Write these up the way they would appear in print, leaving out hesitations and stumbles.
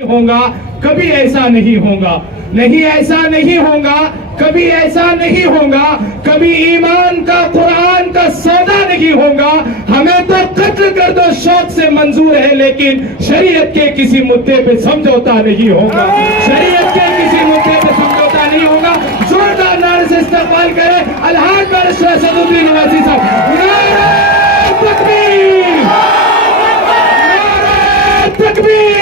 होगा, कभी ऐसा नहीं होगा, नहीं ऐसा नहीं होगा, कभी ऐसा नहीं होगा, कभी ईमान का कुरान का सौदा नहीं होगा। हमें तो कत्ल कर दो शौक से मंजूर है, लेकिन शरीयत के किसी मुद्दे पे समझौता नहीं होगा, शरीयत के किसी मुद्दे पे समझौता नहीं होगा। जोरदार नारे से इस्तकबाल करें अलहाज बैरिस्टर असदुद्दीन ओवैसी साहब। नारे तकबीर, नारे तकबीर।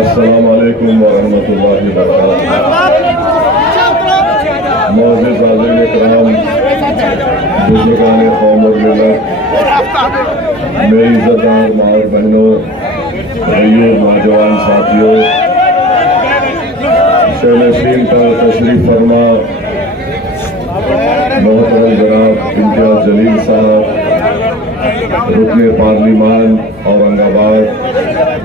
अस्सलाम वालेकुम वरहमतुल्लाहि वबरकातुहू। मोअज़्ज़िज़ हाज़िरीन इकराम, बुज़ुर्गान क़ौम और मिल्लत, मेरी इज़्ज़तदार माँ और बहनों, भाइयों, नौजवान साथियों, शहनशीन का तशरीफ फरमा मोहतरम जनाब इम्तियाज़ जलील साहब, रुकने पार्लिमान औरंगाबाद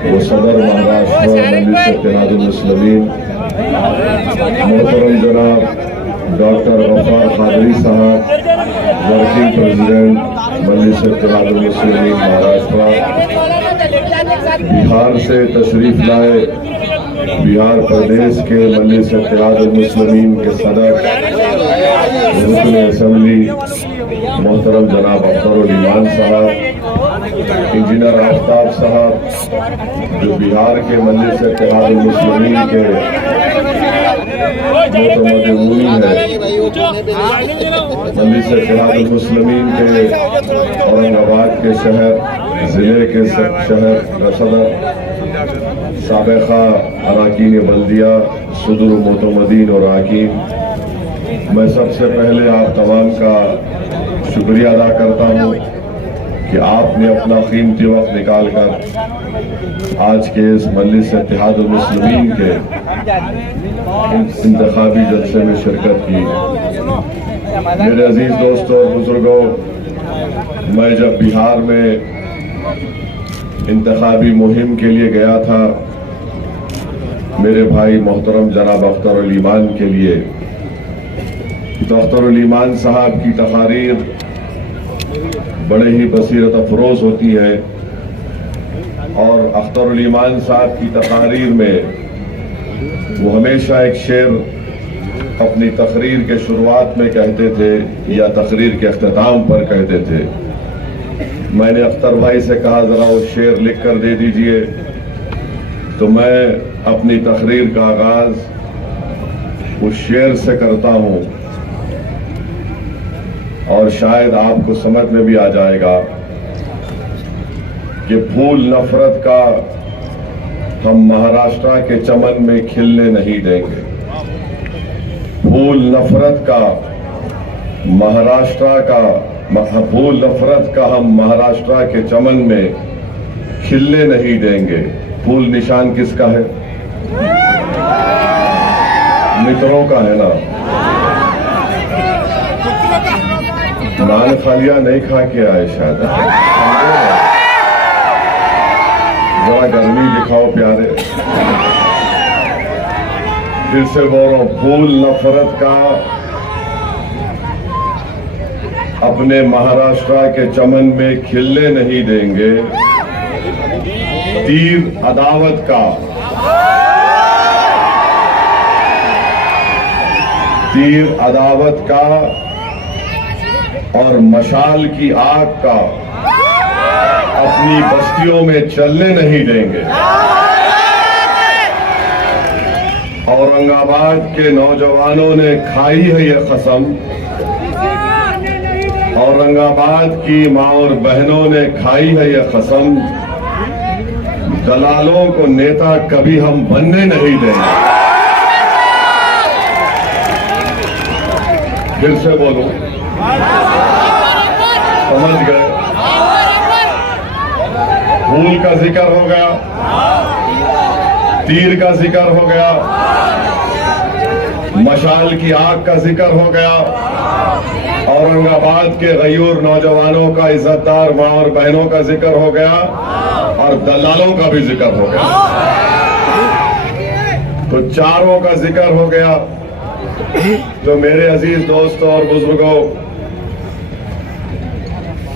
वो सदर महाराष्ट्र मजलिस इत्तेहादुल मुस्लिमीन, मोहतरम जनाब डॉक्टर गफ्फार कादरी साहब, वर्किंग प्रेसिडेंट मजलिस इत्तेहादुल मुस्लिमीन महाराष्ट्र, बिहार से तशरीफ लाए बिहार प्रदेश के मजलिस इत्तेहादुल मुस्लिमीन के सदर रुकन असेंबली मोहतरम जनाब अख्तरुल ईमान साहब, इंजीनियर आफ्ताब साहब जो बिहार के मजलिस इत्तेहादुल मुस्लिमीन के मोतमदीन है, मजलिस इत्तेहादुल मुस्लिमीन के औरंगाबाद के शहर जिले के शहर सदर, साबिक़ा अराकीन बल्दिया, सुदूर मोतमदीन और आकीन, मैं सबसे पहले आप तमाम का शुक्रिया अदा करता हूँ कि आपने अपना कीमती वक्त निकाल कर आज के इस मजलिस इत्तेहादुल मुस्लिमीन के इंतखाबी जलसे में शिरकत की। मेरे अजीज दोस्तों और बुजुर्गों, मैं जब बिहार में इंतखाबी मुहिम के लिए गया था, मेरे भाई मोहतरम जनाब अख्तरुल ईमान के लिए, तो अख्तरुल ईमान साहब की तकारीर बड़े ही बसीरत अफरोज होती है और अख्तरुल ईमान साहब की तकारीर में वो हमेशा एक शेर अपनी तकरीर के शुरुआत में कहते थे या तकरीर के अख्ताम पर कहते थे। मैंने अख्तर भाई से कहा जरा वो शेर लिख कर दे दीजिए, तो मैं अपनी तकरीर का आगाज उस शेर से करता हूँ और शायद आपको समझ में भी आ जाएगा कि फूल नफरत का हम महाराष्ट्र के चमन में खिलने नहीं देंगे। फूल नफरत का महाराष्ट्र का फूल नफरत का हम महाराष्ट्र के चमन में खिलने नहीं देंगे। फूल निशान किसका है? मित्रों का है ना। नान खालिया नहीं खा के आए शायद, जरा गर्मी दिखाओ प्यारे। फिर से बोल रहा हूं, फूल नफरत का अपने महाराष्ट्र के चमन में खिलने नहीं देंगे। तीर अदावत का और मशाल की आग का अपनी बस्तियों में चलने नहीं देंगे। औरंगाबाद के नौजवानों ने खाई है यह कसम, औरंगाबाद की मां और बहनों ने खाई है यह कसम, दलालों को नेता कभी हम बनने नहीं देंगे। फिर से बोलो, समझ गए? फूल का जिक्र हो गया, तीर का जिक्र हो गया, मशाल की आग का जिक्र हो गया, औरंगाबाद के गयूर नौजवानों का, इज्जतदार मां और बहनों का जिक्र हो गया और दलालों का भी जिक्र हो गया। तो चारों का जिक्र हो गया। तो मेरे अजीज दोस्तों और बुजुर्गों,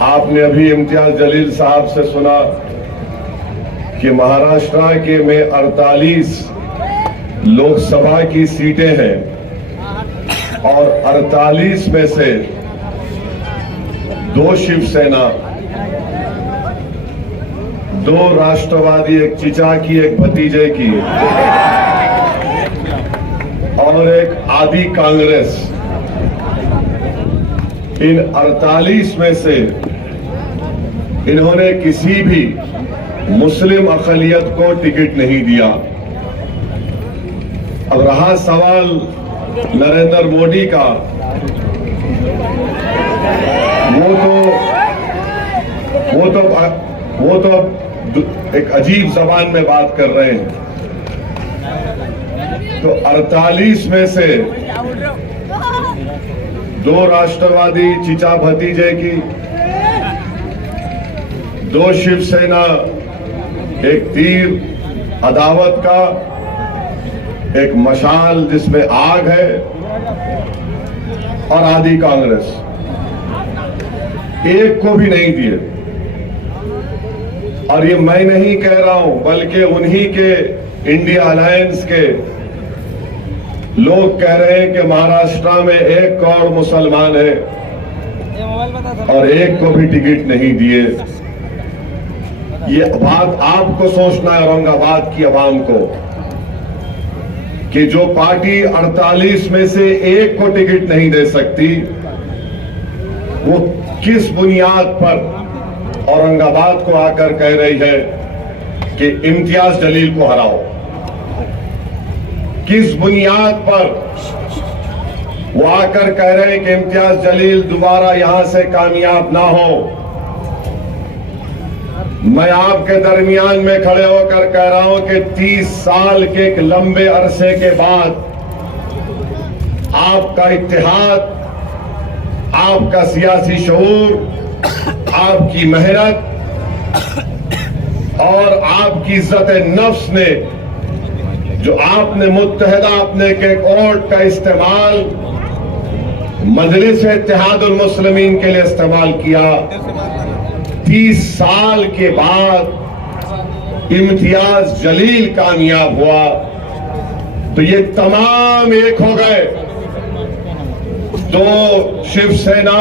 आपने अभी इम्तियाज जलील साहब से सुना कि महाराष्ट्र के में 48 लोकसभा की सीटें हैं और 48 में से 2 शिवसेना, 2 राष्ट्रवादी, एक चिचा की, एक भतीजे की और एक आदि कांग्रेस, इन 48 में से इन्होंने किसी भी मुस्लिम अक़लियत को टिकट नहीं दिया। अब रहा सवाल नरेंद्र मोदी का, वो तो एक अजीब जबान में बात कर रहे हैं। तो 48 में से 2 राष्ट्रवादी चिचा भतीजे की, 2 शिवसेना, एक तीर अदावत का, एक मशाल जिसमें आग है और आदि कांग्रेस, एक को भी नहीं दिए। और ये मैं नहीं कह रहा हूं, बल्कि उन्हीं के इंडिया अलायंस के लोग कह रहे हैं कि महाराष्ट्र में 1 करोड़ मुसलमान है और एक को भी टिकट नहीं दिए। ये बात आपको सोचना है, औरंगाबाद की आवाम को, कि जो पार्टी 48 में से 1 को टिकट नहीं दे सकती, वो किस बुनियाद पर औरंगाबाद को आकर कह रही है कि इम्तियाज जलील को हराओ। किस बुनियाद पर वो आकर कह रहे हैं कि इम्तियाज जलील दोबारा यहां से कामयाब ना हो। मैं आपके दरमियान में खड़े होकर कह रहा हूं कि 30 साल के एक लंबे अरसे के बाद आपका इत्तेहाद, आपका सियासी शऊर, आपकी मेहनत और आपकी इज्जत नफ्स ने, जो आपने मुत्तहदा अपने के कोर्ट का इस्तेमाल मजलिस इत्तेहादुल मुस्लिमीन के लिए इस्तेमाल किया, 30 साल के बाद इम्तियाज जलील कामयाब हुआ, तो ये तमाम एक हो गए। 2 शिवसेना,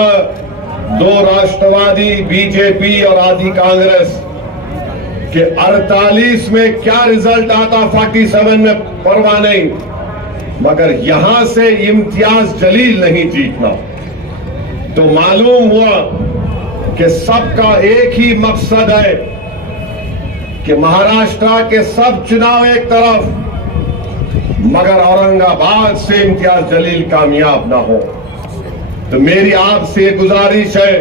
2 राष्ट्रवादी, बीजेपी और आदि कांग्रेस के 48 में क्या रिजल्ट आता 47 में परवाह नहीं, मगर यहां से इम्तियाज जलील नहीं जीतना। तो मालूम हुआ कि सबका एक ही मकसद है कि महाराष्ट्र के सब चुनाव एक तरफ, मगर औरंगाबाद से इम्तियाज जलील कामयाब ना हो। तो मेरी आपसे गुजारिश है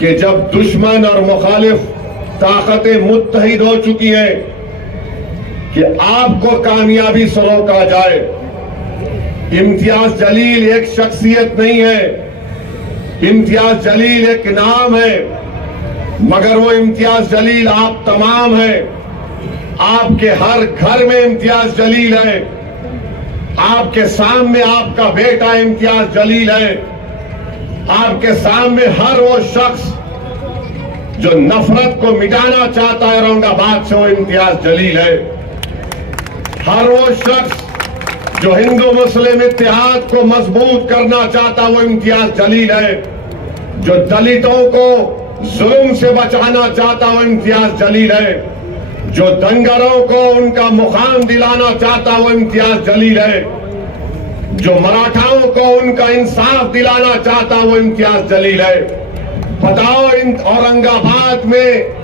कि जब दुश्मन और मुखालिफ ताकतें मुत्तहिद हो चुकी हैं कि आपको कामयाबी से रोका जाए। इम्तियाज जलील एक शख्सियत नहीं है, इम्तियाज जलील एक नाम है, मगर वो इम्तियाज जलील आप तमाम है। आपके हर घर में इम्तियाज जलील है, आपके सामने आपका बेटा इम्तियाज जलील है, आपके सामने हर वो शख्स जो नफरत को मिटाना चाहता है औरंगाबाद से, वो इम्तियाज जलील है। हर वो शख्स जो हिंदू मुस्लिम इत्तेहाद को मजबूत करना चाहता, वो इम्तियाज जलील है। जो दलितों को जुल्म से बचाना चाहता, वो इम्तियाज जलील है। जो दंगरों को उनका मुकाम दिलाना चाहता, वो इम्तियाज जलील है। जो मराठाओं को उनका इंसाफ दिलाना चाहता, वो इम्तियाज जलील है। बताओ, इन औरंगाबाद में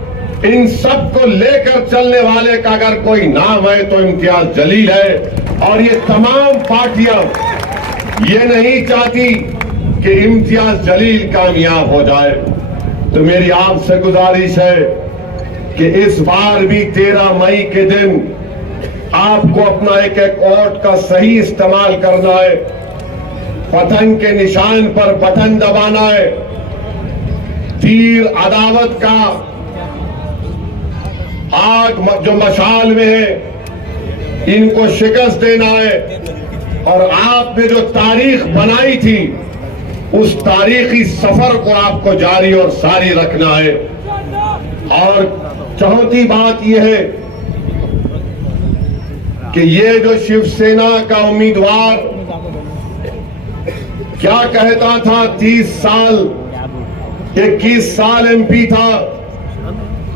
इन सब को लेकर चलने वाले का अगर कोई नाम है तो इम्तियाज जलील है। और ये तमाम पार्टियां ये नहीं चाहती कि इम्तियाज जलील कामयाब हो जाए। तो मेरी आपसे गुजारिश है कि इस बार भी 13 मई के दिन आपको अपना एक एक वोट का सही इस्तेमाल करना है। पतंग के निशान पर बटन दबाना है। तीर अदावत का आग जो मशाल में है, इनको शिकस्त देना है। और आपने जो तारीख बनाई थी, उस तारीखी सफर को आपको जारी और सारी रखना है। और चौथी बात यह है कि ये जो शिवसेना का उम्मीदवार क्या कहता था, 30 साल 21 साल एमपी था,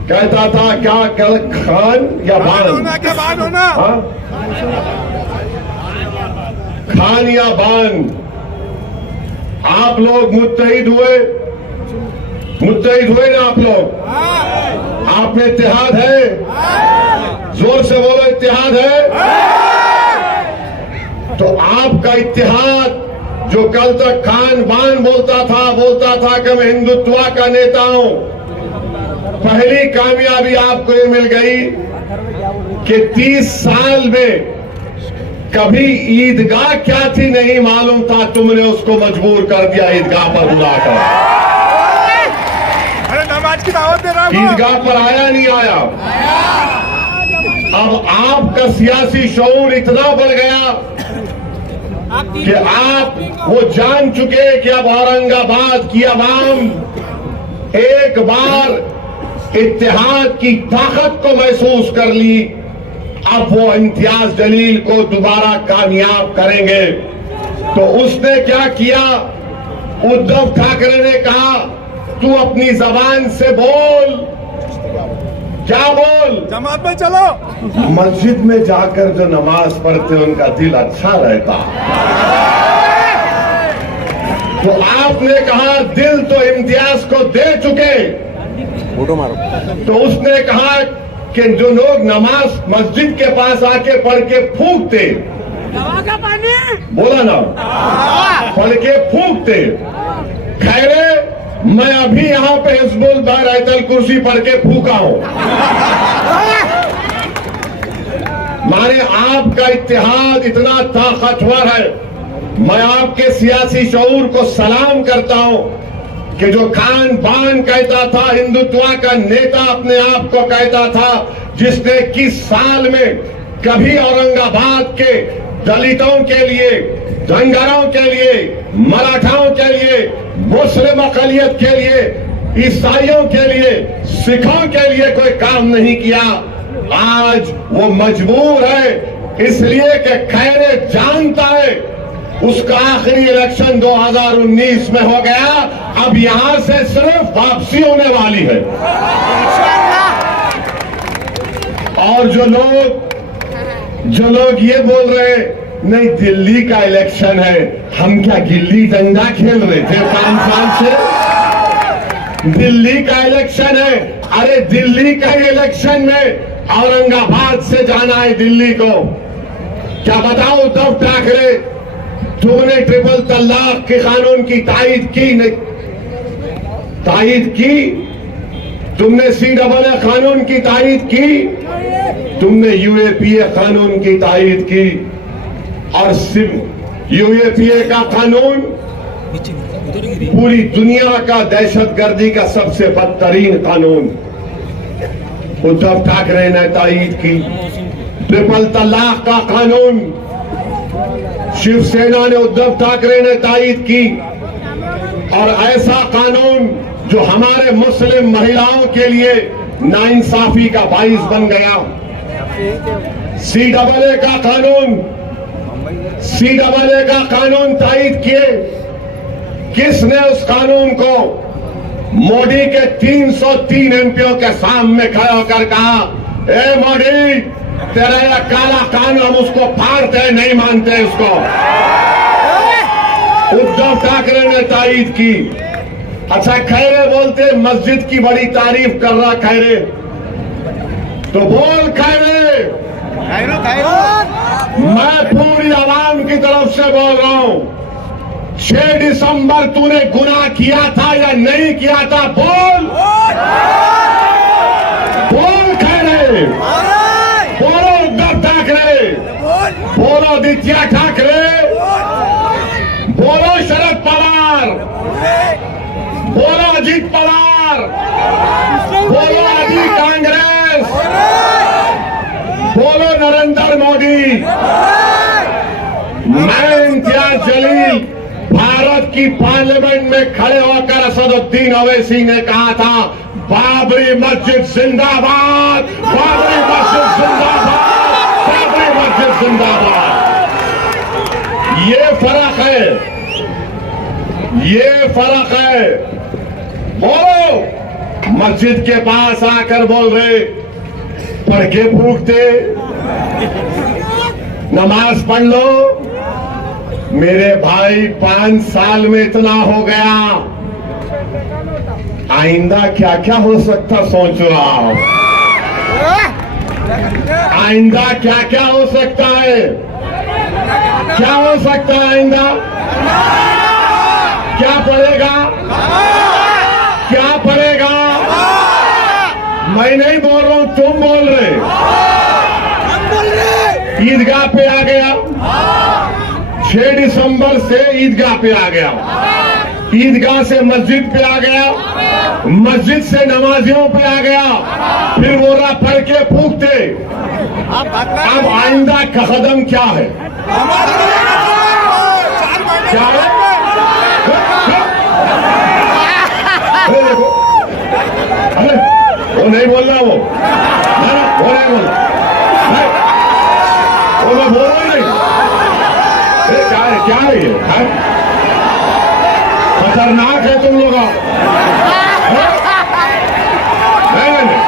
कहता था क्या खान या बान, क्या बान होना? खान या बान। आप लोग मुत्तहिद हुए ना आप लोग? आप में इत्तेहाद है? जोर से बोलो, इत्तेहाद है? तो आपका इत्तेहाद जो कल तक खान बान बोलता था कि मैं हिंदुत्व का नेता हूं, पहली कामयाबी आपको ये मिल गई कि 30 साल में कभी ईदगाह क्या थी नहीं मालूम था, तुमने उसको मजबूर कर दिया ईदगाह पर बुलाकर। अरे नमाज की दावत दे रहा हूं। ईदगाह पर आया नहीं आया। अब आपका सियासी शऊर इतना बढ़ गया कि आप वो जान चुके कि अब औरंगाबाद की आवाम एक बार इत्तेहाद की ताकत को महसूस कर ली। अब वो इम्तियाज जलील को दोबारा कामयाब करेंगे। तो उसने क्या किया, उद्धव ठाकरे ने कहा तू अपनी जबान से बोल। क्या बोल? जमात में चलो। मस्जिद में जाकर जो नमाज पढ़ते उनका दिल अच्छा रहता। तो आपने कहा दिल तो इम्तियाज को दे चुके। फोटो मारो। तो उसने कहा कि जो लोग नमाज मस्जिद के पास आके पढ़ के फूंकते, का पानी बोला ना, पढ़ के फूंकते, खैरे मैं अभी यहां पे हिजबुल बैतल कुर्सी पढ़ के फूका हूं। माने आपका इत्तेहाद इतना ताकतवर है। मैं आपके सियासी शऊर को सलाम करता हूं कि जो खान बान कहता था, हिंदुत्व का नेता अपने आप को कहता था, जिसने 21 साल में कभी औरंगाबाद के दलितों के लिए, धनगरों के लिए, मराठाओं के लिए, मुस्लिम अकलियत के लिए, ईसाइयों के लिए, सिखों के लिए कोई काम नहीं किया, आज वो मजबूर है इसलिए कि खैरे जानता है उसका आखिरी इलेक्शन 2019 में हो गया। अब यहां से सिर्फ वापसी होने वाली है। और जो लोग ये बोल रहे नहीं दिल्ली का इलेक्शन है, हम क्या गिल्ली डंडा खेल रहे थे 5 साल से? दिल्ली का इलेक्शन है। अरे दिल्ली का इलेक्शन में औरंगाबाद से जाना है दिल्ली को। क्या बताओ उद्धव ठाकरे, तुमने ट्रिपल तलाक के कानून की तायीद की नहीं? तायीद की? तुमने CAA कानून की तायीद की? तुमने UAPA कानून की तायीद की? और UAPA का कानून पूरी दुनिया का दहशतगर्दी का सबसे बदतरीन कानून उद्धव ठाकरे ने तायीद की। ट्रिपल तलाक का कानून शिवसेना ने, उद्धव ठाकरे ने तायीद की। और ऐसा कानून जो हमारे मुस्लिम महिलाओं के लिए नाइंसाफी का बाइस बन गया। CAA का कानून तायीद किए। किसने उस कानून को मोदी के 303 एमपीओ के सामने खड़े होकर कहा, ए मोदी तेरा यह काला कानून हम उसको फाड़ते हैं, नहीं मानते उसको? उद्धव ठाकरे ने तायीद की। अच्छा खैरे बोलते मस्जिद की बड़ी तारीफ कर रहा खैरे, तो बोल खैरे, मैं पूरी आवाम की तरफ से बोल रहा हूं, 6 दिसंबर तूने गुनाह किया था या नहीं किया था? बोल बोल। आदित्य ठाकरे, बोलो शरद पवार, बोलो अजित पवार, बोलो आदि कांग्रेस, बोलो नरेंद्र मोदी। मैं इम्तियाज जलील भारत की पार्लियामेंट में खड़े होकर असदुद्दीन ओवैसी ने कहा था, बाबरी मस्जिद जिंदाबाद, बाबरी मस्जिद जिंदाबाद, बाबरी मस्जिद जिंदाबाद। ये फर्क है, ये फर्क है। बोलो, मस्जिद के पास आकर बोल रहे, पढ़ के फूकते, नमाज पढ़ लो। मेरे भाई 5 साल में इतना हो गया, आइंदा क्या क्या हो सकता सोच रहा हूं। आइंदा क्या क्या हो सकता है, क्या हो सकता है आइंदा? क्या पड़ेगा, क्या पड़ेगा? मैं नहीं बोल रहा हूं, तुम बोल रहे। ईदगाह पे आ गया, 6 दिसंबर से ईदगाह पे आ गया, ईदगाह से मस्जिद पे आ गया, मस्जिद से नमाजियों पे आ गया, फिर वोरा पढ़ के फूकते। अब आइंदा का कदम क्या है? क्या है? अरे वो नहीं बोल रहा, वो नहीं बोल रहा, वो मैं बोल रहा नहीं। क्या है ये? खतरनाक है तुम लोग। नहीं,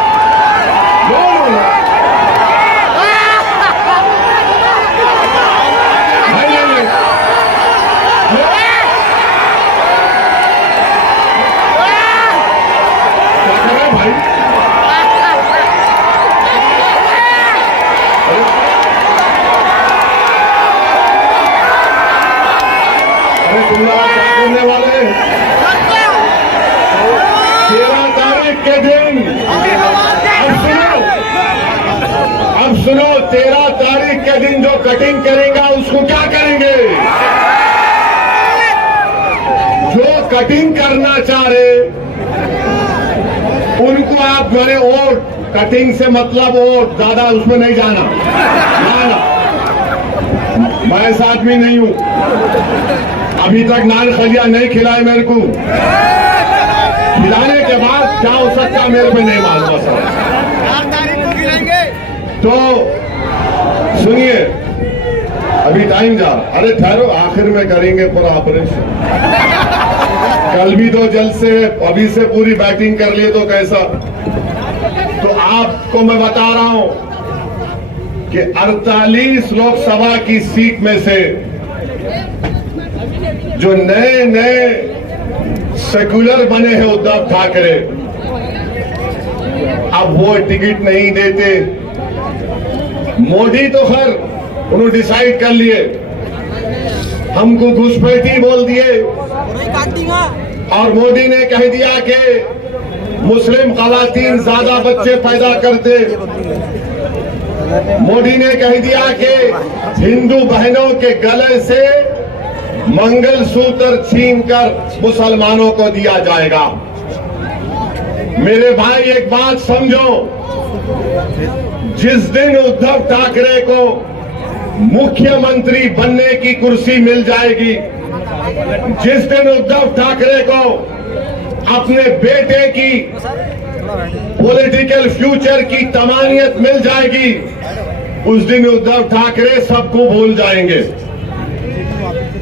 क्या कर रहे भाई? अरे तुम लोग क्या करने वाले? 13 तारीख के दिन, अब सुनो, 13 तारीख के दिन जो कटिंग करेगा उसको क्या करेंगे? जो कटिंग करना चाह रहे उनको आप जो है वोट, कटिंग से मतलब वोट, ज्यादा उसमें नहीं जाना। मैं ऐसा आदमी नहीं हूं, अभी तक नान खलिया नहीं खिलाए मेरे को। खिलाने के बाद क्या हो सकता है मेरे को नहीं मालूम। तो सुनिए, अभी टाइम जा, अरे ठहरो, आखिर में करेंगे पूरा ऑपरेशन। कल भी तो जल्द से, अभी से पूरी बैटिंग कर लिए तो कैसा? तो आपको मैं बता रहा हूं कि 48 लोकसभा की सीट में से जो नए नए सेक्युलर बने हैं उद्धव ठाकरे, अब वो टिकट नहीं देते। मोदी तो खैर उन्होंने डिसाइड कर लिए, हमको घुसपैठी बोल दिए, और मोदी ने कह दिया कि मुस्लिम खवातीन ज्यादा बच्चे पैदा करते। मोदी ने कह दिया कि हिंदू बहनों के गले से मंगलसूत्र छीनकर मुसलमानों को दिया जाएगा। मेरे भाई एक बात समझो, जिस दिन उद्धव ठाकरे को मुख्यमंत्री बनने की कुर्सी मिल जाएगी, जिस दिन उद्धव ठाकरे को अपने बेटे की पॉलिटिकल फ्यूचर की तमानियत मिल जाएगी, उस दिन उद्धव ठाकरे सबको भूल जाएंगे।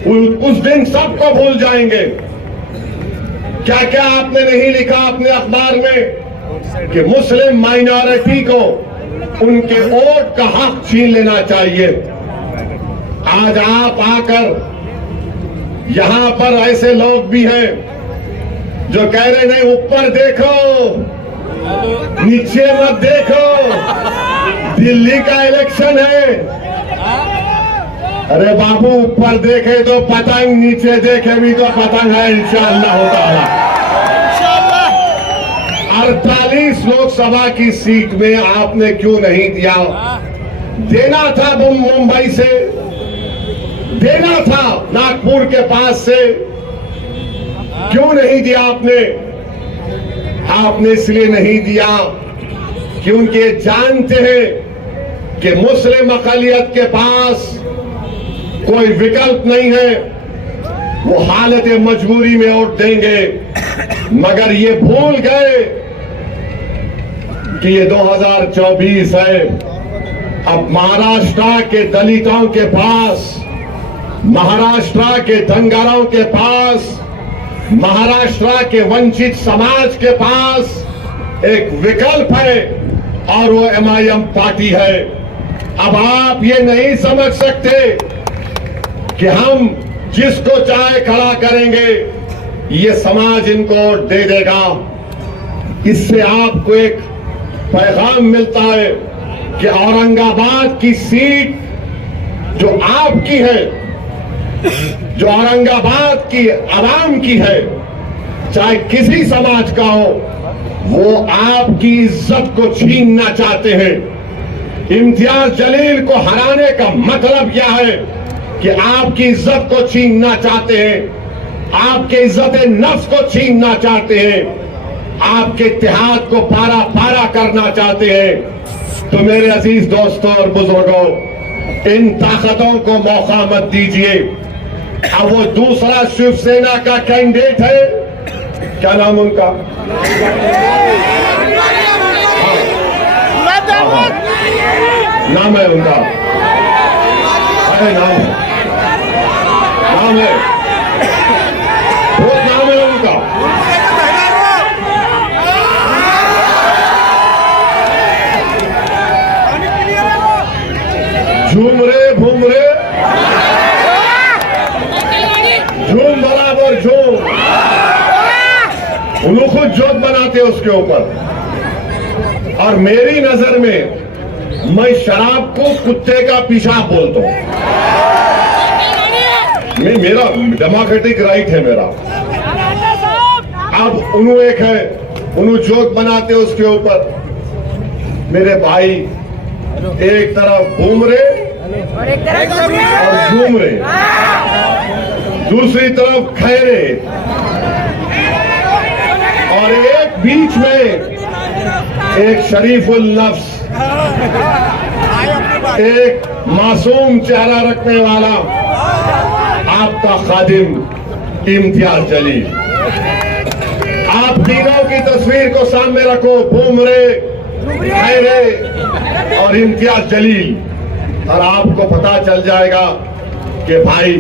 उस दिन सबको भूल जाएंगे। क्या क्या आपने नहीं लिखा अपने अखबार में कि मुस्लिम माइनॉरिटी को उनके वोट का हक छीन लेना चाहिए। आज आप आकर यहां पर ऐसे लोग भी हैं जो कह रहे नहीं, ऊपर देखो नीचे मत देखो, दिल्ली का इलेक्शन है। अरे बाबू, ऊपर देखे तो पतंग, नीचे देखे भी तो पतंग है, इंशाअल्लाह ताला। 48 लोकसभा की सीट में आपने क्यों नहीं दिया? देना था मुंबई से, देना था नागपुर के पास से, क्यों नहीं दिया आपने? आपने इसलिए नहीं दिया क्योंकि ये जानते हैं कि मुस्लिम अक़लियत के पास कोई विकल्प नहीं है, वो हालत मजबूरी में वोट देंगे। मगर ये भूल गए कि ये 2024 है। अब महाराष्ट्र के दलितों के पास, महाराष्ट्र के धनगरों के पास, महाराष्ट्र के वंचित समाज के पास एक विकल्प है और वो MIM पार्टी है। अब आप ये नहीं समझ सकते कि हम जिसको चाहे खड़ा करेंगे, ये समाज इनको वोट दे देगा। इससे आपको एक पैगाम मिलता है कि औरंगाबाद की सीट जो आपकी है, जो औरंगाबाद की आवाम की है, चाहे किसी समाज का हो, वो आपकी इज्जत को छीनना चाहते हैं। इम्तियाज जलील को हराने का मतलब क्या है कि आपकी इज्जत को छीनना चाहते हैं, आपके इज्जत नफ्स को छीनना चाहते हैं, आपके इत्तेहाद को पारा पारा करना चाहते हैं। तो मेरे अजीज दोस्तों और बुजुर्गों, इन ताकतों को मौका मत दीजिए। अब वो दूसरा शिवसेना का कैंडिडेट है, क्या नाम उनका? नाम है उनका, अरे नाम है, बहुत नाम है उनका। झूम रे घूम रे, झूम बराबर झूम। उन्होंने खुद जोत बनाते उसके ऊपर। और मेरी नजर में मैं शराब को कुत्ते का पेशाब बोलता हूं। मेरा डेमोक्रेटिक राइट है मेरा। अब उन्होंने एक है, उन्होंने जोक बनाते उसके ऊपर। मेरे भाई एक तरफ घूम रहे और झूम रहे, दूसरी तरफ खैरे, और एक बीच में एक शरीफुल नफ्स, एक मासूम चेहरा रखने वाला आपका खादिम इम्तियाज जलील। आप तीनों की तस्वीर को सामने रखो, भूमरे, खैरे और इम्तियाज जलील, और आपको पता चल जाएगा कि भाई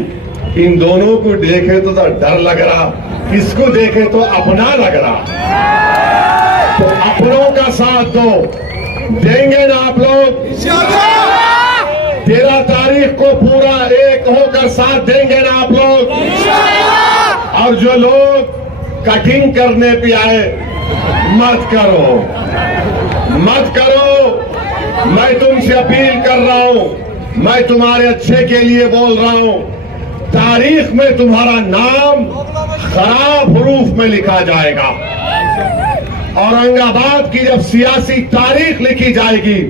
इन दोनों को देखे तो डर लग रहा, इसको देखे तो अपना लग रहा। तो अपनों का साथ दो, देंगे ना आप लोग? 13 तारीख को पूरा एक होकर साथ देंगे ना आप लोग? और जो लोग कटिंग करने पे आए, मत करो, मत करो। मैं तुमसे अपील कर रहा हूं, मैं तुम्हारे अच्छे के लिए बोल रहा हूं। तारीख में तुम्हारा नाम खराब हरूफ में लिखा जाएगा। औरंगाबाद की जब सियासी तारीख लिखी जाएगी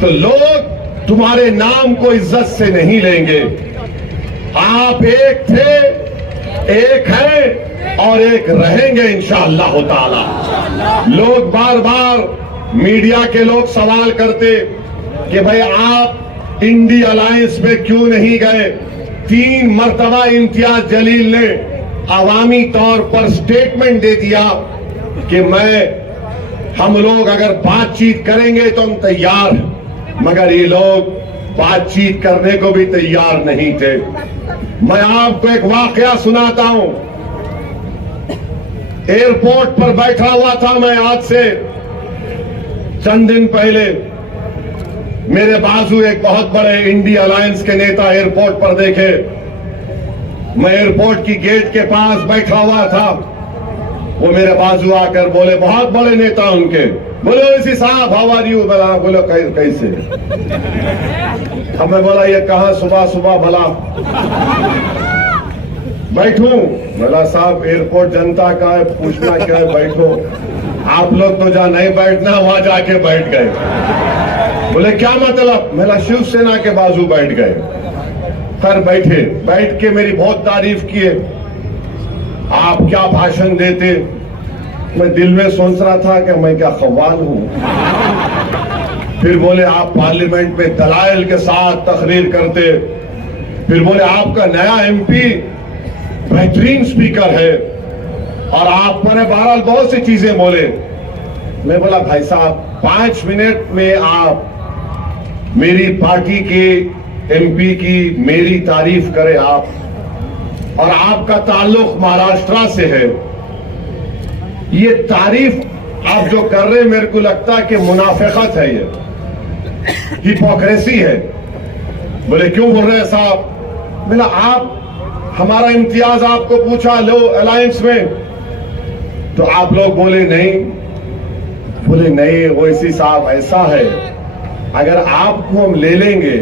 तो लोग तुम्हारे नाम को इज्जत से नहीं लेंगे। आप एक थे, एक हैं और एक रहेंगे इंशाअल्लाह ताला। लोग बार बार मीडिया के लोग सवाल करते कि भाई आप इंडी अलायंस में क्यों नहीं गए? 3 मर्तबा इम्तियाज जलील ने अवामी तौर पर स्टेटमेंट दे दिया कि हम लोग अगर बातचीत करेंगे तो हम तैयार हैं, मगर ये लोग बातचीत करने को भी तैयार नहीं थे। मैं आपको एक वाकया सुनाता हूं। एयरपोर्ट पर बैठा हुआ था मैं, आज से चंद दिन पहले मेरे बाजू एक बहुत बड़े इंडी अलायंस के नेता एयरपोर्ट पर देखे। मैं एयरपोर्ट की गेट के पास बैठा हुआ था, वो मेरे बाजू आकर बोले, बहुत बड़े नेता उनके, बोले ओवैसी साहब हाउ आर यू? बोलो कैसे? अब मैं बोला ये कहा सुबह सुबह भला बैठूं? बोला साहब एयरपोर्ट जनता का है, पूछना क्या है, बैठो। आप लोग तो जहां नहीं बैठना वहां जाके बैठ गए। बोले क्या मतलब? मेरा शिवसेना के बाजू बैठ गए। खैर बैठ के मेरी बहुत तारीफ किए। आप क्या भाषण देते, मैं दिल में सोच रहा था कि मैं क्या कव्वाल हूं। फिर बोले आप पार्लियामेंट में दलाइल के साथ तकरीर करते। फिर बोले आपका नया एमपी बेहतरीन स्पीकर है। और आप मैंने बहरहाल बहुत सी चीजें बोले। मैं बोला भाई साहब 5 मिनट में आप मेरी पार्टी के एमपी की मेरी तारीफ करें आप, और आपका ताल्लुक महाराष्ट्र से है। ये तारीफ आप जो कर रहे, मेरे को लगता है कि मुनाफिकत है, ये हिपोक्रेसी है। बोले क्यों बोल रहे हैं साहब? बोला आप हमारा इम्तियाज आपको पूछा लो अलायंस में, तो आप लोग बोले नहीं। बोले नहीं वैसी साहब ऐसा है, अगर आपको हम ले लेंगे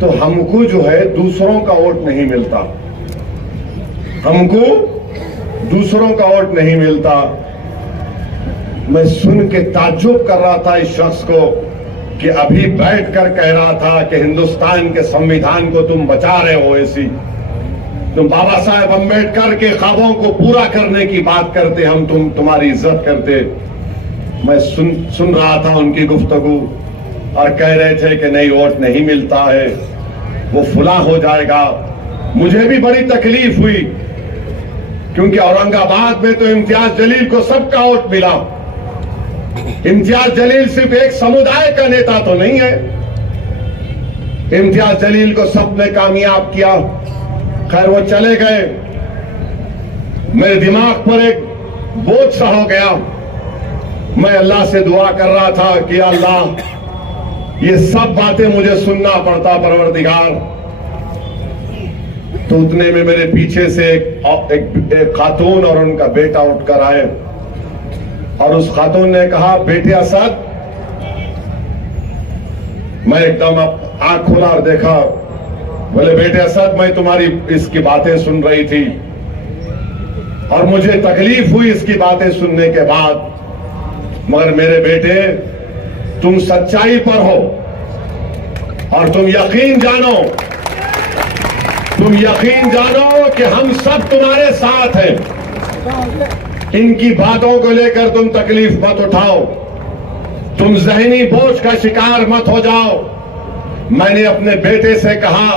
तो हमको जो है दूसरों का वोट नहीं मिलता, हमको दूसरों का वोट नहीं मिलता। मैं सुन के ताज्जुब कर रहा था इस शख्स को कि अभी बैठकर कह रहा था कि हिंदुस्तान के संविधान को तुम बचा रहे हो, ऐसी तुम बाबा साहेब अम्बेडकर के ख्वाबों को पूरा करने की बात करते, हम तुम्हारी इज्जत करते। मैं सुन रहा था उनकी गुफ्तगू, और कह रहे थे कि नहीं वोट नहीं मिलता है, वो फुला हो जाएगा। मुझे भी बड़ी तकलीफ हुई, क्योंकि औरंगाबाद में तो इम्तियाज जलील को सबका वोट मिला। इम्तियाज जलील सिर्फ एक समुदाय का नेता तो नहीं है, इम्तियाज जलील को सबने कामयाब किया। खैर वो चले गए, मेरे दिमाग पर एक बोझ सा हो गया। मैं अल्लाह से दुआ कर रहा था कि अल्लाह ये सब बातें मुझे सुनना पड़ता परवरदिगार। तो उतने में मेरे पीछे से एक खातून और उनका बेटा उठकर आए, और उस खातून ने कहा बेटे असद। मैं एकदम आंख खोला और देखा। बोले बेटे असद मैं तुम्हारी इसकी बातें सुन रही थी, और मुझे तकलीफ हुई इसकी बातें सुनने के बाद, मगर मेरे बेटे तुम सच्चाई पर हो, और तुम यकीन जानो कि हम सब तुम्हारे साथ हैं। इनकी बातों को लेकर तुम तकलीफ मत उठाओ, तुम जहनी बोझ का शिकार मत हो जाओ। मैंने अपने बेटे से कहा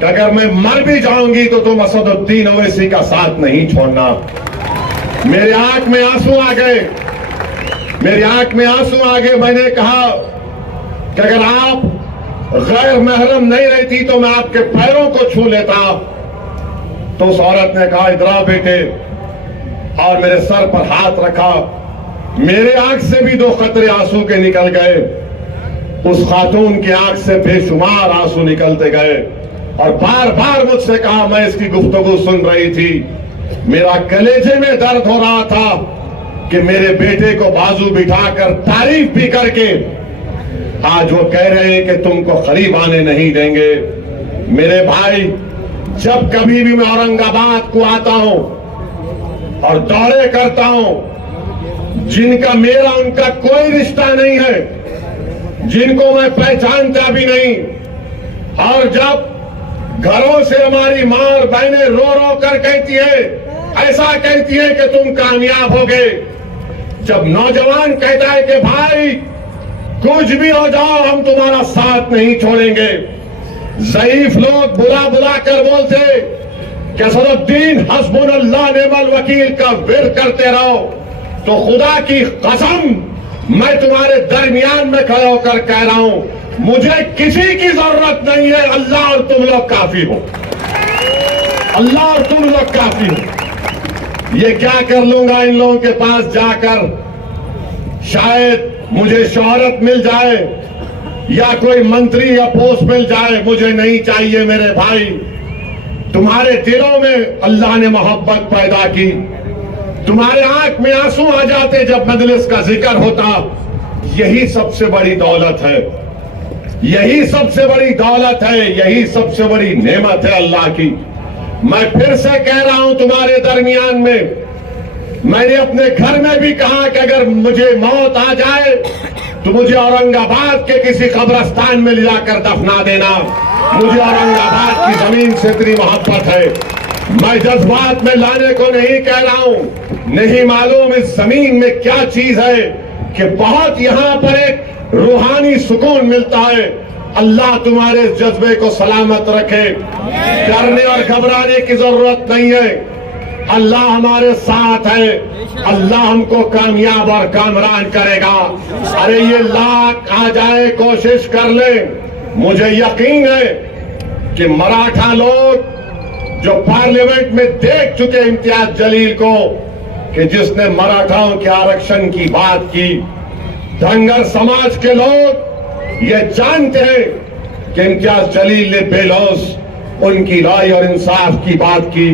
कि अगर मैं मर भी जाऊंगी तो तुम असदुद्दीन ओवैसी का साथ नहीं छोड़ना। मेरे आंख में आंसू आ गए, मैंने कहा कि अगर आप गैर महरम नहीं रहती तो मैं आपके पैरों को छू लेता। तो उस औरत ने कहा इधर आ बेटे, और मेरे सर पर हाथ रखा। मेरे आंख से भी 2 कतरे आंसू के निकल गए, उस खातून की आंख से बेशुमार आंसू निकलते गए, और बार बार मुझसे कहा, मैं इसकी गुफ्तगू सुन रही थी, मेरा कलेजे में दर्द हो रहा था कि मेरे बेटे को बाजू बिठाकर तारीफ भी करके आज वो कह रहे हैं कि तुमको करीब आने नहीं देंगे। मेरे भाई, जब कभी भी मैं औरंगाबाद को आता हूं और दौरे करता हूं, जिनका मेरा उनका कोई रिश्ता नहीं है, जिनको मैं पहचानता भी नहीं, और जब घरों से हमारी मां और बहनें रो रो कर कहती है, ऐसा कहती है कि तुम कामयाब हो गए, जब नौजवान कहता है कि भाई कुछ भी हो जाओ हम तुम्हारा साथ नहीं छोड़ेंगे, ज़ईफ लोग बुला कर बोलते कि असदुद्दीन हस्बुनल्लाह निअमल वकील का विर्द करते रहो, तो खुदा की कसम मैं तुम्हारे दरमियान में खड़े होकर कह रहा हूं, मुझे किसी की जरूरत नहीं है, अल्लाह और तुम लोग काफी हो, अल्लाह और तुम लोग काफी हो। ये क्या कर लूंगा इन लोगों के पास जाकर, शायद मुझे शोहरत मिल जाए या कोई मंत्री या पोस्ट मिल जाए, मुझे नहीं चाहिए मेरे भाई। तुम्हारे दिलों में अल्लाह ने मोहब्बत पैदा की, तुम्हारे आंख में आंसू आ जाते जब मजलिस का जिक्र होता। यही सबसे बड़ी दौलत है, यही सबसे बड़ी दौलत है, यही सबसे बड़ी नेमत है अल्लाह की। मैं फिर से कह रहा हूं तुम्हारे दरमियान में, मैंने अपने घर में भी कहा कि अगर मुझे मौत आ जाए तो मुझे औरंगाबाद के किसी कब्रिस्तान में ले जाकर दफना देना। मुझे औरंगाबाद की जमीन से इतनी मोहब्बत है। मैं जज्बात में लाने को नहीं कह रहा हूं, नहीं मालूम इस जमीन में क्या चीज है कि बहुत यहां पर एक रूहानी सुकून मिलता है। अल्लाह तुम्हारे इस जज्बे को सलामत रखे। डरने और घबराने की जरूरत नहीं है, अल्लाह हमारे साथ है। अल्लाह हमको कामयाब और कामरान करेगा। अरे ये लाख आ जाए, कोशिश कर ले। मुझे यकीन है कि मराठा लोग जो पार्लियामेंट में देख चुके इम्तियाज जलील को, कि जिसने मराठाओं के आरक्षण की बात की, धनगर समाज के लोग ये जानते हैं कि इम्तियाज जलील ने बेलौस उनकी राय और इंसाफ की बात की।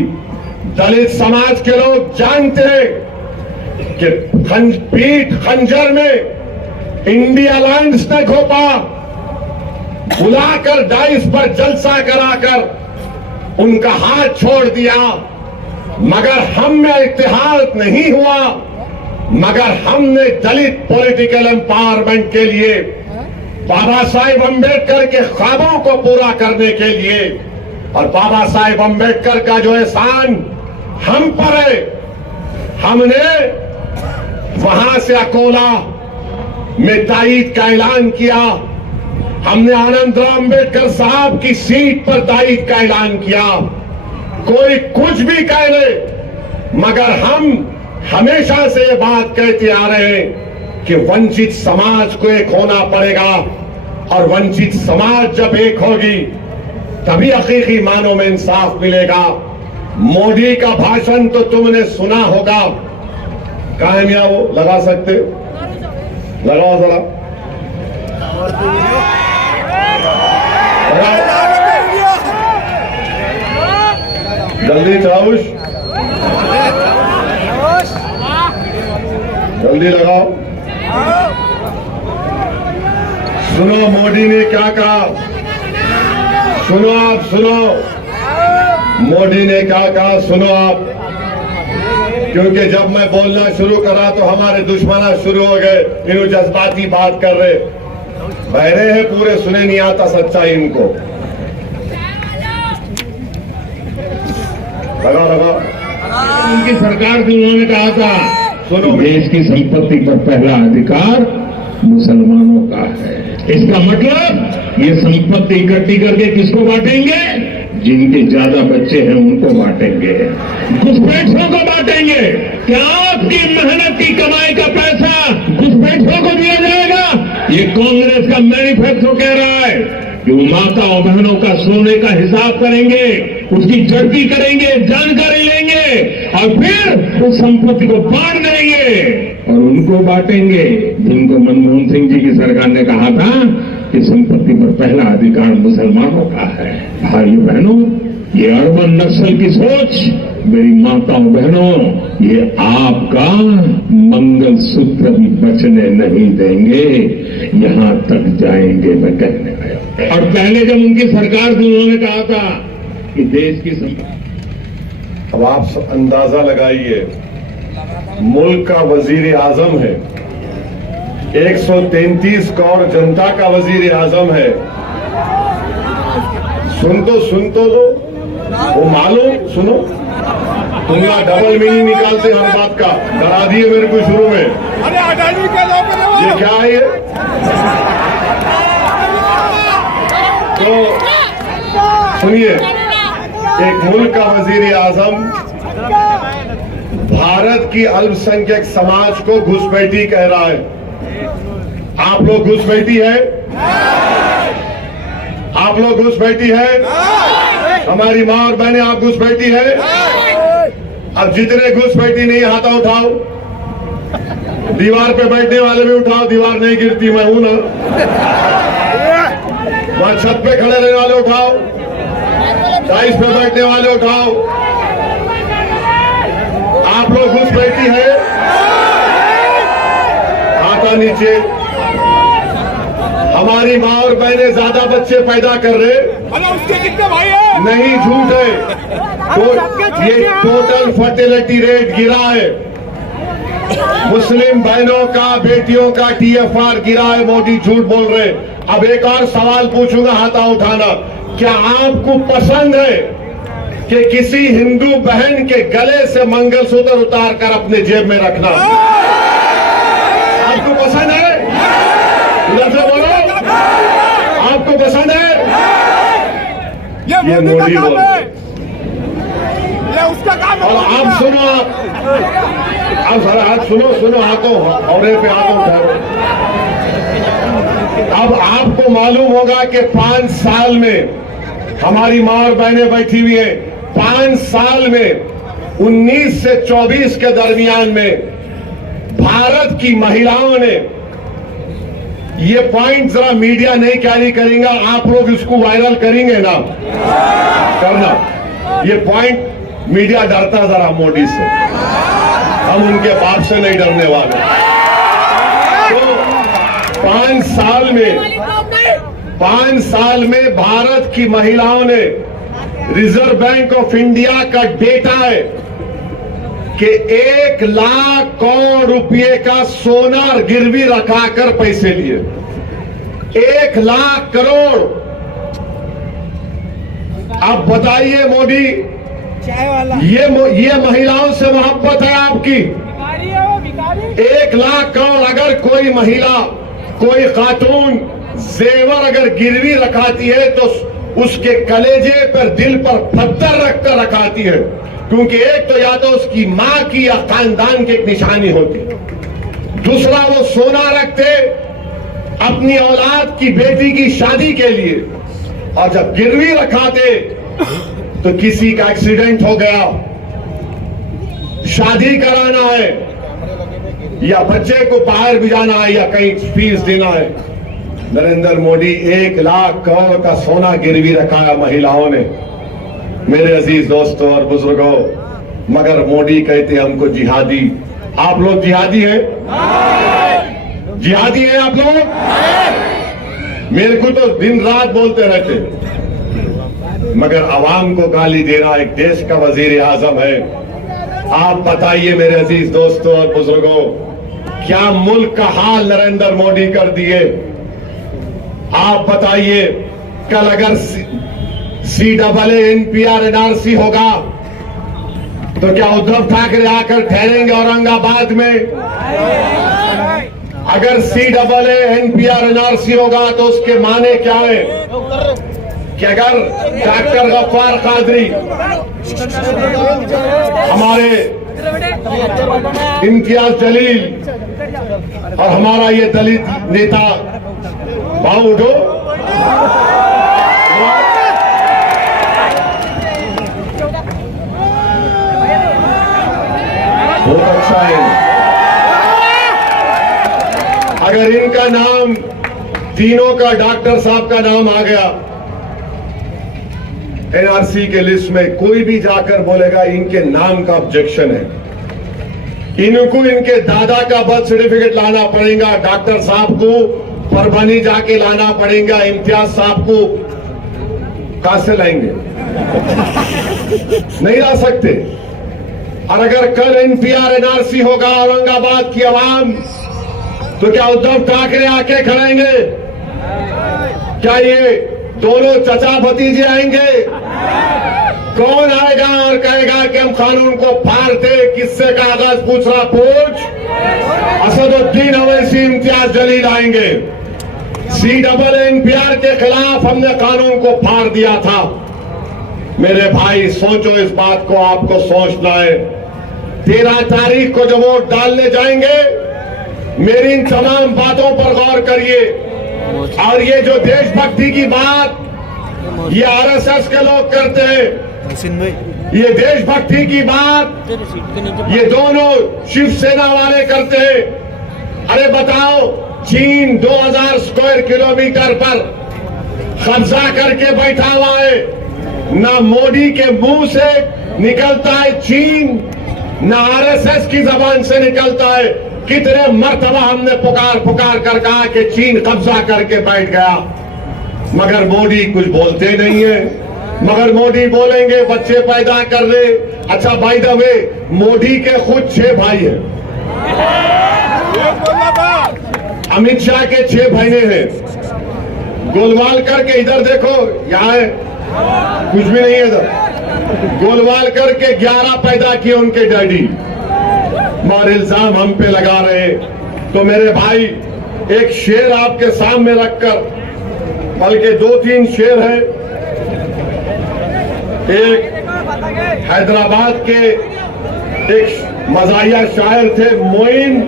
दलित समाज के लोग जानते हैं कि पीठ खंजर में इंडिया अलायंस ने घोपा, बुलाकर डाइस पर जलसा कराकर उनका हाथ छोड़ दिया, मगर हम में इत्तेहाद नहीं हुआ। मगर हमने दलित पॉलिटिकल एम्पावरमेंट के लिए, बाबा साहेब अम्बेडकर के ख्वाबों को पूरा करने के लिए, और बाबा साहेब अम्बेडकर का जो एहसान हम पर है, हमने वहां से अकोला में ताईद का ऐलान किया। हमने आनंदराव अम्बेडकर साहब की सीट पर ताईद का ऐलान किया। कोई कुछ भी कह ले, मगर हम हमेशा से ये बात कहते आ रहे हैं कि वंचित समाज को एक होना पड़ेगा, और वंचित समाज जब एक होगी तभी हकीकी मानों में इंसाफ मिलेगा। मोदी का भाषण तो तुमने सुना होगा, कहां है मियां वो, लगा सकते, लगाओ जरा, जल्दी चाउश, जल्दी लगाओ। सुनो मोदी ने क्या कहा, सुनो आप, सुनो मोदी ने क्या कहा, सुनो आप। क्योंकि जब मैं बोलना शुरू करा तो हमारे दुश्मना शुरू हो गए, इन्हों जज्बाती बात कर रहे, बहरे हैं पूरे, सुने नहीं आता सच्चाई इनको। लगाओ लगाओ। उनकी सरकार थी, उन्होंने कहा था, सुनो, देश की संपत्ति पर पहला अधिकार मुसलमानों का है। इसका मतलब ये संपत्ति इकट्ठी करके किसको बांटेंगे? जिनके ज्यादा बच्चे हैं उनको बांटेंगे, घुसपैठियों को बांटेंगे। क्या आपकी मेहनत की कमाई का पैसा घुसपैठियों को दिया जाएगा? ये कांग्रेस का मैनिफेस्टो कह रहा है कि वो माताओं बहनों का सोने का हिसाब करेंगे, उसकी जड़ती करेंगे, जानकारी लेंगे और फिर उस संपत्ति को बांट देंगे और उनको बांटेंगे। जिनको मनमोहन सिंह जी की सरकार ने कहा था कि संपत्ति पर पहला अधिकार मुसलमानों का है। भाई बहनों, ये अर्बन नक्सल की सोच, मेरी माताओं बहनों, ये आपका मंगल सूत्र भी बचने नहीं देंगे, यहां तक जाएंगे मैं कहने आया। और पहले जब उनकी सरकार थी उन्होंने कहा था कि देश की संपत्ति, अब आप अंदाजा लगाइए, मुल्क का वजीर आजम है, 133 करोड़ जनता का वजीर आजम है। सुन तो लो, वो मालूम, सुनो, तुम ना डबल मीनिंग निकालते हर बात का, डरा दिए मेरे को शुरू में। अरे अडानी क्या लोग हैं वो? ये क्या है ये? तो सुनिए, एक मुल्क का वजीर आजम भारत की अल्पसंख्यक समाज को घुसपैठी कह रहा है। आप लोग घुसपैठी है? आप लोग घुसपैठी है? हमारी मां और बहनें, आप घुसपैठी है? अब जितने घुसपैठी नहीं, हाथ उठाओ। दीवार पे बैठने वाले भी उठाओ, दीवार नहीं गिरती, मैं हूं ना। वहां छत पे खड़े रहने वाले उठाओ, टाइल्स पे बैठने वाले उठाओ। आप लोग घुसपैठी है? हाथा नीचे। हमारी मां और बहनें ज्यादा बच्चे पैदा कर रहे, अरे उसके कितने भाई हैं? नहीं, झूठ है। तो ये टोटल फर्टिलिटी रेट गिरा है, मुस्लिम बहनों का, बेटियों का TFR गिरा है, मोदी झूठ बोल रहे। अब एक और सवाल पूछूंगा, हाथा उठाना, क्या आपको पसंद है कि किसी हिंदू बहन के गले से मंगलसूत्र उतार कर अपने जेब में रखना? आपको पसंद है? इधर से बोलो, आपको पसंद है? ये मोदी का काम है, ये उसका काम है। और आप सुनो, आप सर हाथ सुनो हाथों और पे हाथों उठाओ। अब आपको मालूम होगा कि 5 साल में हमारी मां और बहनें बैठी हुई हैं, 5 साल में 19 से 24 के दरमियान में भारत की महिलाओं ने, ये पॉइंट जरा मीडिया नहीं कैरी करेगा, आप लोग इसको वायरल करेंगे ना, करना। ये पॉइंट मीडिया डरता जरा मोदी से, हम उनके बाप से नहीं डरने वाले। तो 5 साल में भारत की महिलाओं ने, रिजर्व बैंक ऑफ इंडिया का डेटा है कि 1 लाख करोड़ रुपए का सोना गिरवी रखाकर पैसे लिए। 1 लाख करोड़। अब बताइए मोदी, ये महिलाओं से मोहब्बत है आपकी? 1 लाख करोड़ अगर कोई महिला, कोई खातून जेवर अगर गिरवी रखाती है तो उसके कलेजे पर, दिल पर पत्थर रखकर रखाती है, क्योंकि एक तो या तो उसकी मां की या खानदान की एक निशानी होती, दूसरा वो सोना रखते अपनी औलाद की बेटी की शादी के लिए, और जब गिरवी रखाते तो किसी का एक्सीडेंट हो गया, शादी कराना है या बच्चे को बाहर भिजाना है या कहीं फीस देना है, नरेंद्र मोदी 1 लाख करोड़ का सोना गिरवी रखा है महिलाओं ने। मेरे अजीज दोस्तों और बुजुर्गों, मगर मोदी कहते हमको जिहादी। आप लोग जिहादी हैं? जिहादी हैं आप लोग? मेरे को तो दिन रात बोलते रहते, मगर आवाम को गाली देना एक देश का वजीर आजम है। आप बताइए मेरे अजीज दोस्तों और बुजुर्गों, क्या मुल्क का हाल नरेंद्र मोदी कर दिए? आप बताइए, कल अगर CAA NPR NRC होगा तो क्या उद्धव ठाकरे आकर ठहरेंगे औरंगाबाद में? अगर CAA NPR NRC होगा तो उसके माने क्या है कि अगर डॉक्टर गफ्फार कादरी, हमारे इम्तियाज जलील और हमारा ये दलित नेता बाबू उठो, बहुत अच्छा है। अगर इनका नाम, तीनों का, डॉक्टर साहब का नाम आ गया NRC के लिस्ट में, कोई भी जाकर बोलेगा इनके नाम का ऑब्जेक्शन है, इनको इनके दादा का बर्थ सर्टिफिकेट लाना पड़ेगा, डॉक्टर साहब को परभनी जाके लाना पड़ेगा, इम्तियाज साहब को कहां से लाएंगे? नहीं ला सकते। और अगर कल NPR NRC होगा औरंगाबाद की आवाम, तो क्या उद्धव ठाकरे आके खड़ेंगे? क्या ये दोनों चचा भतीजे आएंगे? कौन आएगा और कहेगा कि हम कानून को फाड़ते? किससे कागज पूछ रहा? पूछ। असदुद्दीन अवैसी, इम्तियाज जलील आएंगे। CAA NPR के खिलाफ हमने कानून को फाड़ दिया था। मेरे भाई सोचो, इस बात को आपको सोचना है। 13 तारीख को जब वोट डालने जाएंगे, मेरी इन तमाम बातों पर गौर करिए। और ये जो देशभक्ति की बात ये RSS के लोग करते हैं, ये देशभक्ति की बात ये दोनों शिवसेना वाले करते हैं। अरे बताओ, चीन 2000 स्क्वायर किलोमीटर पर कब्जा करके बैठा हुआ है, ना मोदी के मुंह से निकलता है चीन, ना RSS की जबान से निकलता है। कितने मर्तबा हमने पुकार पुकार कर कहा कि चीन कब्जा करके बैठ गया, मगर मोदी कुछ बोलते नहीं है। मगर मोदी बोलेंगे बच्चे पैदा कर रहे। अच्छा, बाय द वे, मोदी के खुद 6 भाई हैं, अमित शाह के 6 बहनें हैं, गोलमाल करके इधर देखो, यहाँ है कुछ भी नहीं है इधर। गोलमाल करके 11 पैदा किए उनके डैडी, और इल्जाम हम पे लगा रहे। तो मेरे भाई, एक शेर आपके सामने रखकर, बल्कि 2-3 शेर हैं। एक हैदराबाद के एक मजाहिया शायर थे, मोइन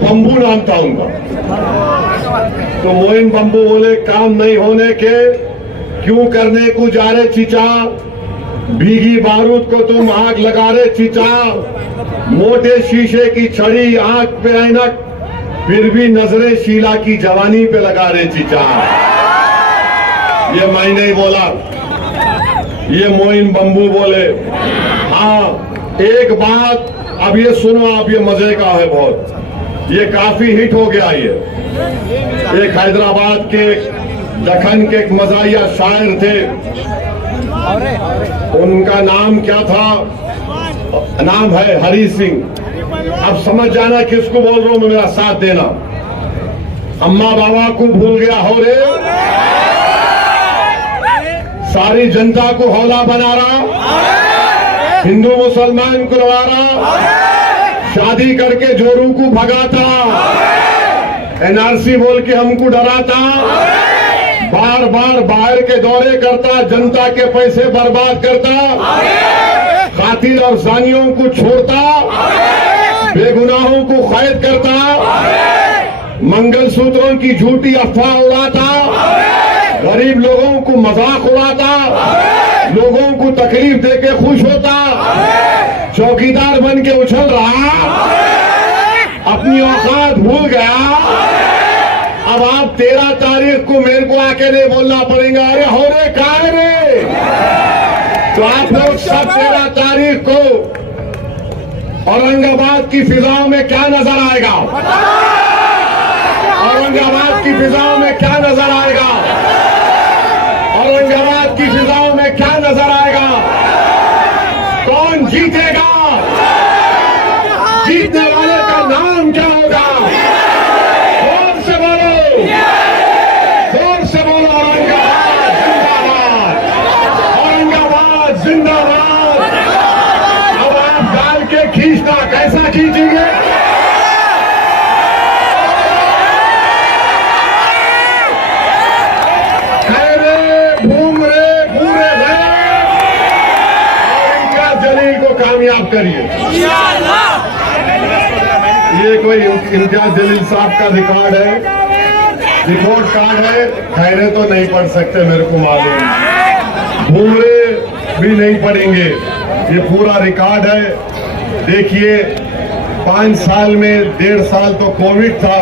बंबू नाम था उनका। तो मोइन बंबू बोले, काम नहीं होने के क्यों करने को जा रहे चीचा, भीगी बारूद को तुम आग लगा रहे चीचा, मोटे शीशे की छड़ी आंख पे ऐनक, फिर भी नजरे शीला की जवानी पे लगा रहे चीचा। ये मैं नहीं बोला, ये मोइन बंबू बोले। हाँ, एक बात अब ये सुनो आप, ये मजे का है बहुत, ये काफी हिट हो गया। ये एक हैदराबाद के दखन के एक मजाहिया शायर थे, उनका नाम क्या था, नाम है हरी सिंह। अब समझ जाना किसको बोल रहा हूं मैं, मेरा साथ देना। अम्मा बाबा को भूल गया हो रे, सारी जनता को हौला बना रहा, हिंदू मुसलमान को लड़ा रहा, शादी करके जोरू को भगाता, एनआरसी बोल के हमको डराता, बार बार बाहर के दौरे करता, जनता के पैसे बर्बाद करता, कातिल और जानियों को छोड़ता, बेगुनाहों को कैद करता, मंगलसूत्रों की झूठी अफवाह उड़ाता, गरीब लोगों को मजाक उड़ाता, लोगों को तकलीफ देके खुश होता, चौकीदार बन के उछल रहा, अपनी औकात भूल गया। अब आप 13 तारीख को मेरे को आके नहीं बोलना पड़ेगा, अरे हो रे कहाँ है रे। तो आप लोग सब 13 तारीख को औरंगाबाद की फिजाओं में क्या नजर आएगा, औरंगाबाद की फिजाओं में क्या नजर आएगा, औरंगाबाद की फिजाओं में क्या नजर आएगा, कौन जीतेगा, जीतने वाले का नाम क्या होगा, जोर से बोलो, जोर से बोलो, औरंगाबाद जिंदाबाद, औरंगाबाद जिंदाबाद। अब आप डाल के खींचना, कैसा खींचेंगे, कामयाब करिए। ये कोई इम्तियाज जलील साहब का रिकॉर्ड है, रिपोर्ट कार्ड है, खैरे तो नहीं पढ़ सकते मेरे को मालूम, भूमरे भी नहीं पढ़ेंगे, ये पूरा रिकॉर्ड है। देखिए 5 साल में 1.5 साल तो कोविड था,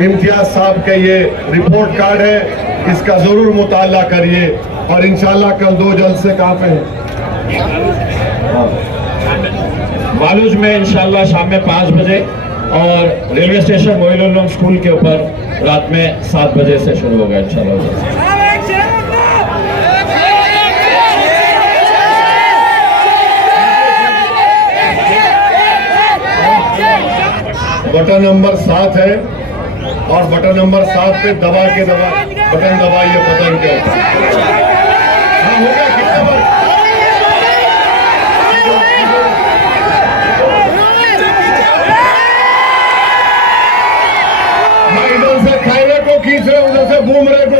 इम्तियाज साहब का ये रिपोर्ट कार्ड है, इसका जरूर मुताला करिए। और इंशाल्लाह कल 2 जलसे कहाँ पे हैं, बालूज में इंशाल्लाह शाम में 5 बजे, और रेलवे स्टेशन मोइनुल स्कूल के ऊपर रात में 7 बजे से शुरू होगा इंशाल्लाह। बटन नंबर 7 है, और बटन नंबर 7 पे दबा के बटन दबाइए, पता नहीं क्या होता है। हाँ, हो गया, कितना बार खैरे को खींच रहे, उधर से घूम रहे को